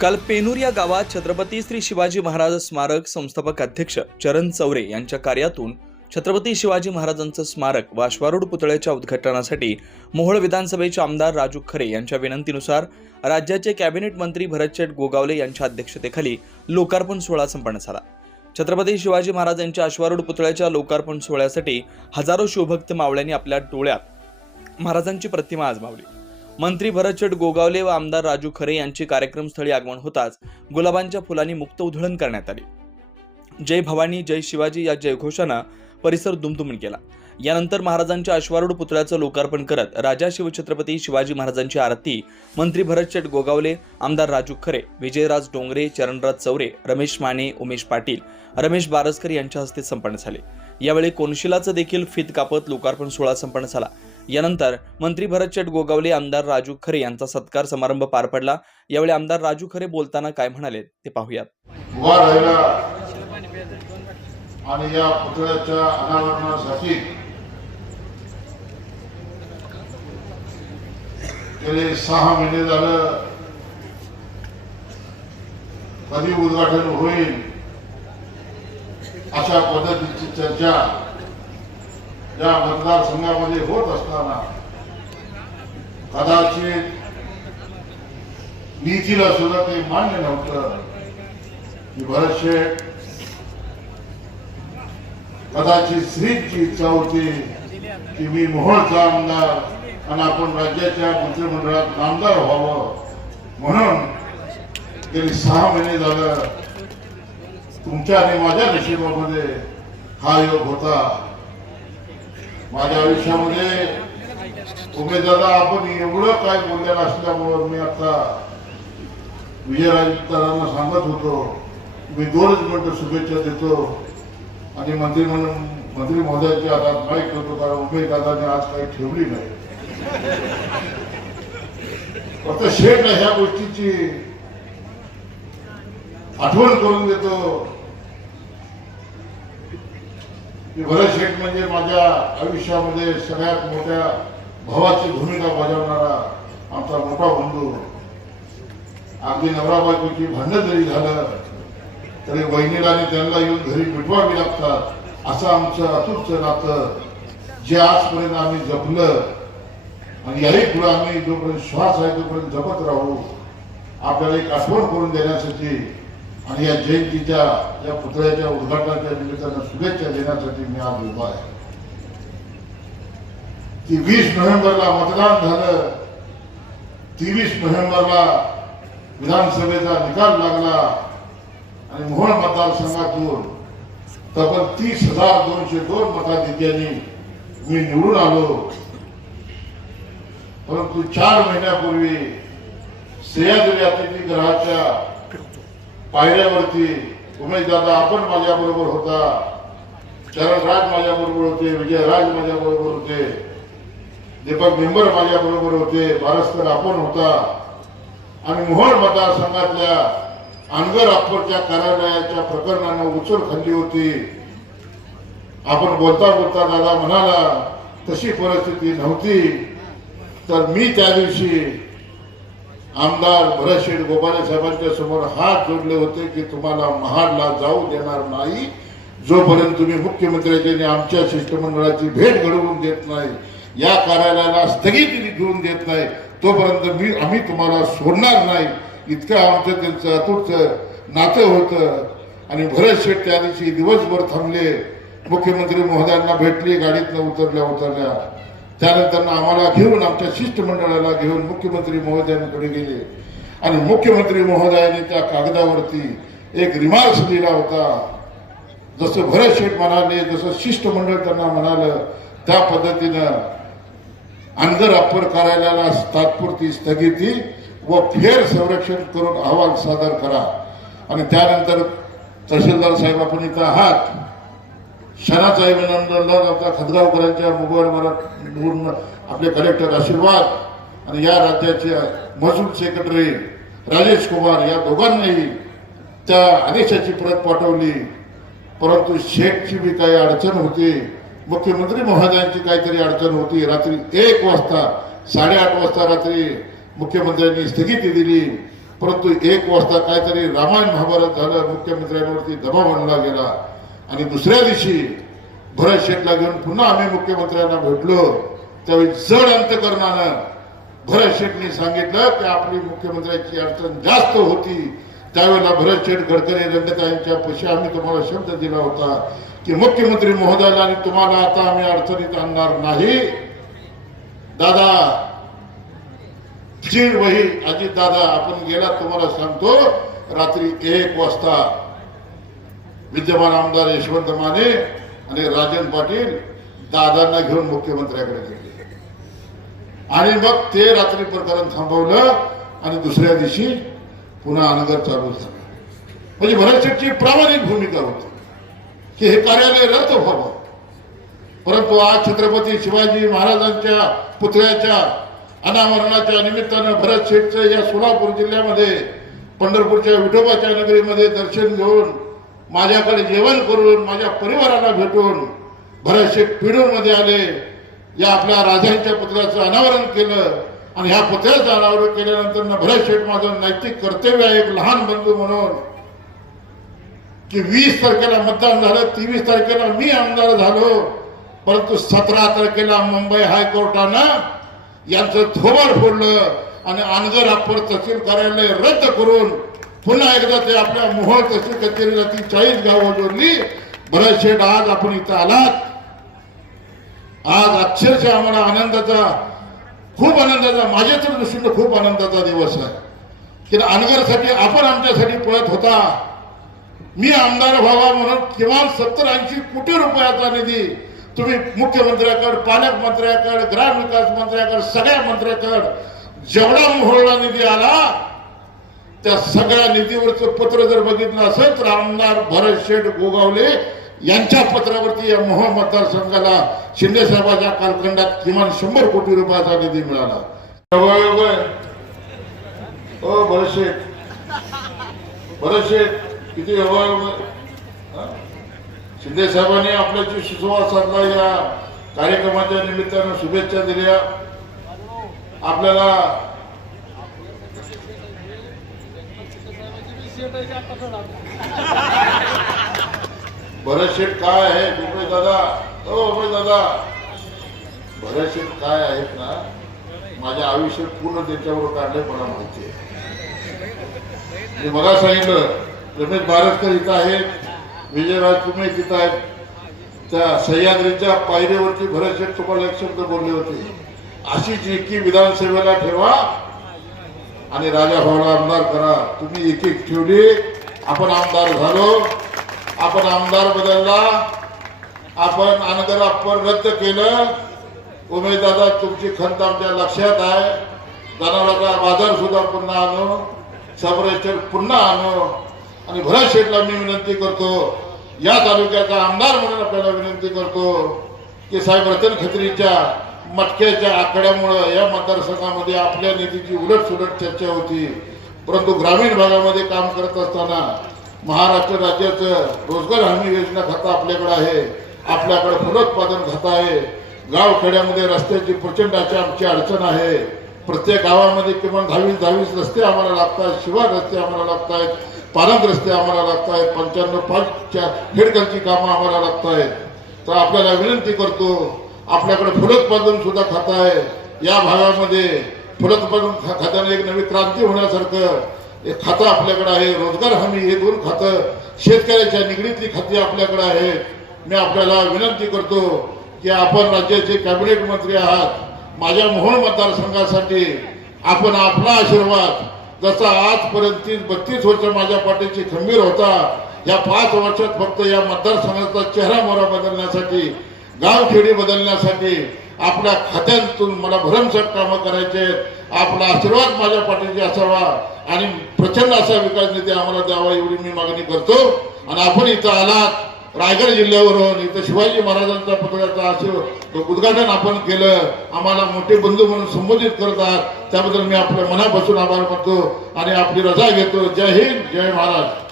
काल पेनूर या गावात छत्रपती श्री शिवाजी महाराज स्मारक संस्थापक अध्यक्ष चरण चौरे यांच्या कार्यातून छत्रपती शिवाजी महाराजांचं स्मारक वाश्वारूढ पुतळ्याच्या उद्घाटनासाठी मोहोळ विधानसभेचे आमदार राजू खरे यांच्या विनंतीनुसार राज्याचे कॅबिनेट मंत्री भरतशेठ गोगावले यांच्या अध्यक्षतेखाली लोकार्पण सोहळा संपन्न झाला. छत्रपती शिवाजी महाराज यांच्या अश्वारूढ पुतळ्याच्या लोकार्पण सोहळ्यासाठी हजारो शिवभक्त मावळ्यांनी आपल्या डोळ्यात महाराजांची प्रतिमा आजमावली. मंत्री भरतशेठ गोगावले व आमदार राजू खरे यांची कार्यक्रमस्थळी आगमन होताच गुलाबांच्या फुलांनी मुक्त उधळण करण्यात आली. जय भवानी जय शिवाजी या जयघोषानं परिसर दुमदुमून केला यानंतर महाराजांच्या अश्वारूढ पुतळ्याचं लोकार्पण करत राजा शिवछत्रपती शिवाजी महाराजांची आरती मंत्री भरतशेठ गोगावले आमदार राजू खरे विजयराज डोंगरे चरणराज चौरे रमेश माने उमेश पाटील रमेश बारसकर यांच्या हस्ते संपन्न झाले. यावेळी कोनशिलाचं देखील फित कापत लोकार्पण सोहळा संपन्न झाला. यानंतर मंत्री भरतशेठ गोगावले आमदार राजू खरे यांचा सत्कार समारंभ पार पडला. यावेळी आमदार राजू खरे बोलताना काय म्हणाले ते पाहूयात. आणि या पुतळ्याच्या अनावरणासाठी गेले सहा महिने झालं. कधी उद्घाटन होईल? अशा पद्धतीची चर्चा या मतदारसंघामध्ये होत असताना कदाचित नीतीला सुद्धा ते मान्य नव्हतं की भरत शेठ कदाचित श्रीची इच्छा होती की मी मोहोळचा आमदार आणि आपण राज्याच्या मंत्रिमंडळात नामदार व्हावं म्हणून गेली सहा महिने झालं. तुमच्या आणि माझ्या नशिबामध्ये हा योग होता. माझ्या आयुष्यामध्ये उमेदवारा आपण एवढं काय बोललेलं असल्यामुळं मी आता विजयराजांना सांगत होतो मी दोनच मिनिट शुभेच्छा देतो आणि मंत्री म्हणून मंत्री महोदयाच्या हातात काय करतो कारण उमेश आज काही ठेवली नाही. फक्त शेठ ह्या गोष्टीची आठवण करून देतो. भरत शेठ म्हणजे माझ्या आयुष्यामध्ये सगळ्यात मोठ्या भावाची भूमिका बजावणारा आमचा मोठा बंधू. अगदी नवरा बायकोची भांडण जरी झालं तरी वहिनीला आणि त्यांना येऊन घरी मिटवावी लागतात असं आमचं अतुटचं नातं. जे आजपर्यंत आम्ही जपलं आणि याही पुढे आम्ही जोपर्यंत श्वास आहे तोपर्यंत जपत राहू. आपल्याला एक आठवण करून देण्यासाठी आणि या जयंतीच्या या पुतळ्याच्या उद्घाटनाच्या निमित्तानं शुभेच्छा देण्यासाठी मी आज उभा आहे. की वीस नोव्हेंबरला मतदान झालं. तेवीस नोव्हेंबरला विधानसभेचा निकाल लागला. आणि मोहोळ मतदारसंघातून तब्बल तीस हजार दोनशे दोन मताधिक्यांनी मी निवडून आलो. परंतु चार महिन्यापूर्वी सह्याद्री अतिथीगृहाच्या पायऱ्यावरती उमेश दादा आपण माझ्याबरोबर होता. चरणराज राज माझ्याबरोबर होते विजयराज माझ्याबरोबर होते. दीपक मेंबर माझ्याबरोबर होते भारस्कर आपण होता. आणि मोहोळ मतदारसंघातल्या अनगर अप्परच्या कार्यालयाच्या प्रकरणानं उचल खाल्ली होती. आपण बोलता बोलता दादा म्हणाला तशी परिस्थिती नव्हती. तर मी त्या दिवशी आमदार भरतशेठ गोपाले साहेबांच्या समोर हात जोडले होते की तुम्हाला महाडला जाऊ देणार नाही. जोपर्यंत तुम्ही मुख्यमंत्र्यांनी आमच्या शिष्टमंडळाची भेट घडवून देत नाही या कार्यालयाला स्थगिती घेऊन देत नाही तोपर्यंत मी आम्ही तुम्हाला सोडणार नाही. इतकं आमचं त्यांचं अतुटचं नातं होतं. आणि भरत शेठ त्या दिवशी दिवसभर थांबले. मुख्यमंत्री महोदयांना भेटली गाडीतनं उतरल्या उतरल्या. त्यानंतर आम्हाला घेऊन आमच्या शिष्टमंडळाला घेऊन मुख्यमंत्री महोदयांकडे गेले. आणि मुख्यमंत्री महोदयाने त्या कागदावरती एक रिमार्क्स लिहिला होता. जसं भरत शेठ म्हणाले जसं शिष्टमंडळ त्यांना म्हणालं त्या पद्धतीनं अंदर अप्पर कार्यालयाला तात्पुरती स्थगिती व फेर संरक्षण करून अहवाल सादर करा. आणि त्यानंतर तहसीलदार साहेब आपण इथं आहात. क्षणाचा अभिनंदन आपल्या खदगावकरांच्या मोबाईलवर निवडून आपले कलेक्टर आशीर्वाद आणि या राज्याचे महसूल सेक्रेटरी राजेश कुमार या दोघांनीही त्या आदेशाची प्रत पाठवली. परंतु शेठची बी काही अडचण होती. मुख्यमंत्री महोदयांची काहीतरी अडचण होती. रात्री एक वाजता साडेआठ वाजता रात्री मुख्यमंत्र्यांनी स्थगिती दिली. परंतु एक वाजता काहीतरी रामायण महाभारत झालं मुख्यमंत्र्यांवरती दबाव आणला गेला. आणि दुसऱ्या दिवशी भरत शेठला घेऊन पुन्हा आम्ही मुख्यमंत्र्यांना भेटलो. त्यावेळी जड अंतकरणानं भरत शेठनी सांगितलं की आपली मुख्यमंत्र्यांची अडचण जास्त होती. त्यावेळेला भरत शेठ गडकरी रंगताईंच्या पशी आम्ही तुम्हाला शब्द दिला होता की मुख्यमंत्री महोदयाला आणि तुम्हाला आता आम्ही अडचणीत आणणार नाही. दादा चीड वही अजित दादा आपण गेला तुम्हाला सांगतो रात्री एक वाजता विद्यमान आमदार यशवंत माने आणि राजन पाटील दादांना घेऊन मुख्यमंत्र्याकडे गेले. आणि मग ते रात्री प्रकरण थांबवलं आणि दुसऱ्या दिवशी पुन्हा अनगर चालू झालं. म्हणजे भरत शेठची प्रामाणिक भूमिका होती की हे कार्यालय रद्द व्हावं. परंतु आज छत्रपती शिवाजी महाराजांच्या पुतळ्याच्या अनावरणाच्या निमित्तानं भरत शेठचं या सोलापूर जिल्ह्यामध्ये पंढरपूरच्या विठोबाच्या नगरीमध्ये दर्शन घेऊन माझ्याकडे जेवण करून माझ्या परिवाराला भेटून बरेचसे शेठमध्ये आले. या आपल्या राजांच्या पुतळ्याचं अनावरण केलं आणि ह्या पुतळ्याचं अनावरण केल्यानंतर ना भरत शेठ माझं नैतिक कर्तव्य आहे एक लहान बंधू म्हणून. की वीस तारखेला मतदान झालं तेवीस तारखेला मी आमदार झालो. परंतु सतरा तारखेला मुंबई हायकोर्टानं यांचं थोबाड फोडलं आणि अनगर अप्पर तहसील कार्यालय रद्द करून पुन्हा एकदा ते आपल्या मोहोळ तहसील कचेरीला ती चाळीस गावं जोडली बरेचशे शेठ आज आपण इथं आलात. आज अक्षरशः आम्हाला आनंदाचा खूप आनंदाचा माझ्या तर दृष्टीनं खूप आनंदाचा दिवस आहे. की अनगरसाठी आपण आमच्यासाठी पळत होता. मी आमदार व्हावा म्हणून किमान सत्तर ऐंशी कोटी रुपयाचा निधी तुम्ही मुख्यमंत्र्याकडे पालकमंत्र्याकडे ग्रामविकास मंत्र्याकडे सगळ्या मंत्र्याकडे जेवढा मोहळला निधी आला त्या सगळ्या निधीवरचं पत्र जर बघितलं असेल तर आमदार भरत शेठ गोगावले यांच्या पत्रावरती या मोहोळ मतदारसंघाला शिंदे साहेबाच्या कालखंडात किमान शंभर कोटी रुपयाचा निधी मिळाला. हो भरत शेठ. भरत शेठ किती शिंदे साहेबांनी आपल्याची सुसंवाद साधला या कार्यक्रमाच्या निमित्तानं शुभेच्छा दिल्या. आपल्याला भरत शेठ काय आहे? रुपये दादा. हो रुपये दादा. भरत शेठ काय आहेत ना माझ्या आयुष्य पूर्ण त्याच्यावर काढले मला माहिती आहे. मी मला सांगितलं रमेश भारतकर इथं आहेत विजयराज तुम्ही तिथं आहेत. त्या सह्याद्रीच्या पायरीवरती भरत शेठ तुम्हाला एक शब्द बोलले होते. आशीची की विधानसभेला ठेवा आणि राजा भाऊला आमदार करा. तुम्ही एक एक ठेवली. आपण आमदार झालो. आपण आमदार बदलला. आपण अनगर अप्पर रद्द केलं. उमेददादा तुमची खंत आमच्या लक्षात आहे. जनावरांचा बाजार सुद्धा पुन्हा आणू. सबरेश्वर पुन्हा आणू. आणि भरत शेठला मी विनंती करतो या तालुक्याचा आमदार म्हणून आपल्याला विनंती करतो की साहेब रतन खत्रीच्या मटक्याच्या आकड्यामुळं या मतदारसंघामध्ये आपल्या निधीची उलट सुलट चर्चा होती. परंतु ग्रामीण भागामध्ये काम करत असताना महाराष्ट्र राज्याचं रोजगार हमी योजना खातं आपल्याकडे आहे. आपल्याकडे फलोत्पादन खातं आहे. गावखेड्यामध्ये रस्त्याची प्रचंड अशी आमची अडचण आहे. प्रत्येक गावामध्ये किमान दहावीस दहावीस रस्ते आम्हाला लागतात. शिवाय रस्ते आम्हाला लागत आहेत पालक रस्ते आम्हाला लागत आहेत पंच्याण्णव पाचच्या हेडकलची कामं आम्हाला लागत आहेत तर आपल्याला विनंती करतो आपल्याकडे फलोत्पादन सुद्धा खातं आहे. या भागामध्ये फलोत्पादन खा- खात्याने एक नवी क्रांती होण्यासारखं एक खातं आपल्याकडे आहे. रोजगार हमी हे दोन खातं शेतकऱ्याच्या निगडीतली खाती आपल्याकडे आहेत. मी आपल्याला विनंती करतो की आपण राज्याचे कॅबिनेट मंत्री आहात. माझ्या मोहोळ मतदारसंघासाठी आपण आपला आशीर्वाद जसा आजपर्यंत तीस बत्तीस वर्ष माझ्या पाठीची खंबीर होता या पाच वर्षात फक्त या मतदारसंघाचा चेहरा मोहरा बदलण्यासाठी गावखेडी बदलण्यासाठी आपल्या खात्यातून मला भरमसाठ कामं करायचे आपला आशीर्वाद माझ्या पाठीशी असावा आणि प्रचंड असा विकास निधी आम्हाला द्यावा एवढी मी मागणी करतो. आणि आपण इथं आलात रायगड जिल्ह्यावरून इथं शिवाजी महाराजांच्या पुतळ्याचं असे उद्घाटन आपण केलं. आम्हाला मोठे बंधू म्हणून संबोधित करत आहात. त्याबद्दल मी आपल्या मनापासून आभार मानतो आणि आपली रजा घेतो. जय हिंद जय महाराज.